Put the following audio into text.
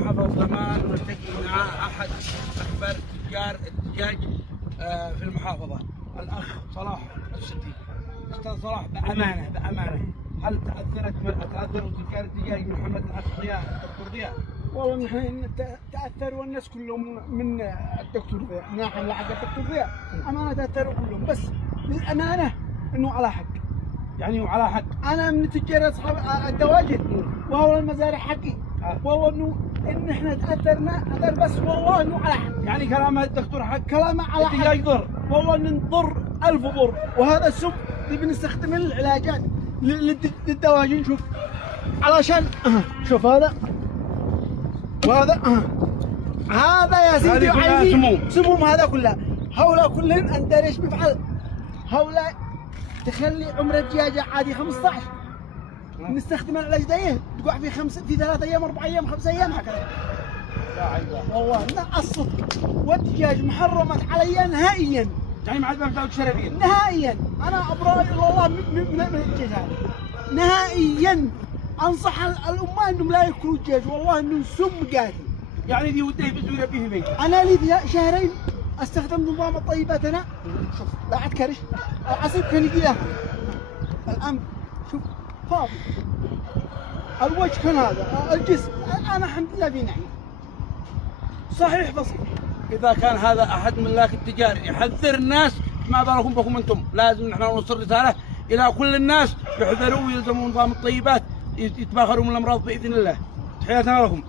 محافظة ضمان ونلتقي مع أحد أكبر تجار الدجاج في المحافظة، الأخ صلاح السدي. أستاذ صلاح، بأمانة هل تأثروا تجار الدجاج من حملة الأخ ضياء الدكتور ضياء؟ والله نحن تأثر والناس كلهم من الدكتور ضياء، من حملة حق الدكتور ضياء. أمانة تأثروا كلهم، بس للأمانة إنه على حق. يعني وعلى حق. أنا من تجار أصحاب الدواجن وهو المزارع حقي، وهو إن إحنا تأثرنا بس والله إنه على حق. يعني كلام الدكتور حق، كلامه على حق. الدجاج ضر، والله إن نضر 1000 ضر، وهذا السم اللي بنستخدمه للعلاجات للدواجن. شوف علشان شوف هذا وهذا هذا يا سيدي عيني سموم هذا كلها. هؤلاء كلهم أنت ليش بيفعل؟ هؤلاء تخلي عمر الدجاجة عادي 15 نستخدم العلاج ده تقع في 3 أيام 4 أيام 5 أيام هكذا. لا عيب والله لا الصدق، والدجاج محرمت علي نهائيا. يعني ما عاد بمتعود شرفين نهائيا. أنا أبرأ إلى الله من الدجاج نهائيا. أنصح الأمة إنهم لا يأكلوا الدجاج، والله إنه سم قاتل. يعني دي وده يبزوا يربيه في بيت. أنا لي شهرين استخدم نظام الطيبات. أنا شوف لا عاد كرش العصير كان يجي لها الآن شوف فاضي، الوجه كان هذا، الجسم أنا الحمد لله في نعمة صحيح بسيط. إذا كان هذا أحد ملاك التجار يحذر الناس، ما بالكم بكم أنتم. لازم نحن نوصل رسالة إلى كل الناس يحذروا ويلزموا نظام الطيبات، يتباخروا من الأمراض بإذن الله. تحياتنا لكم.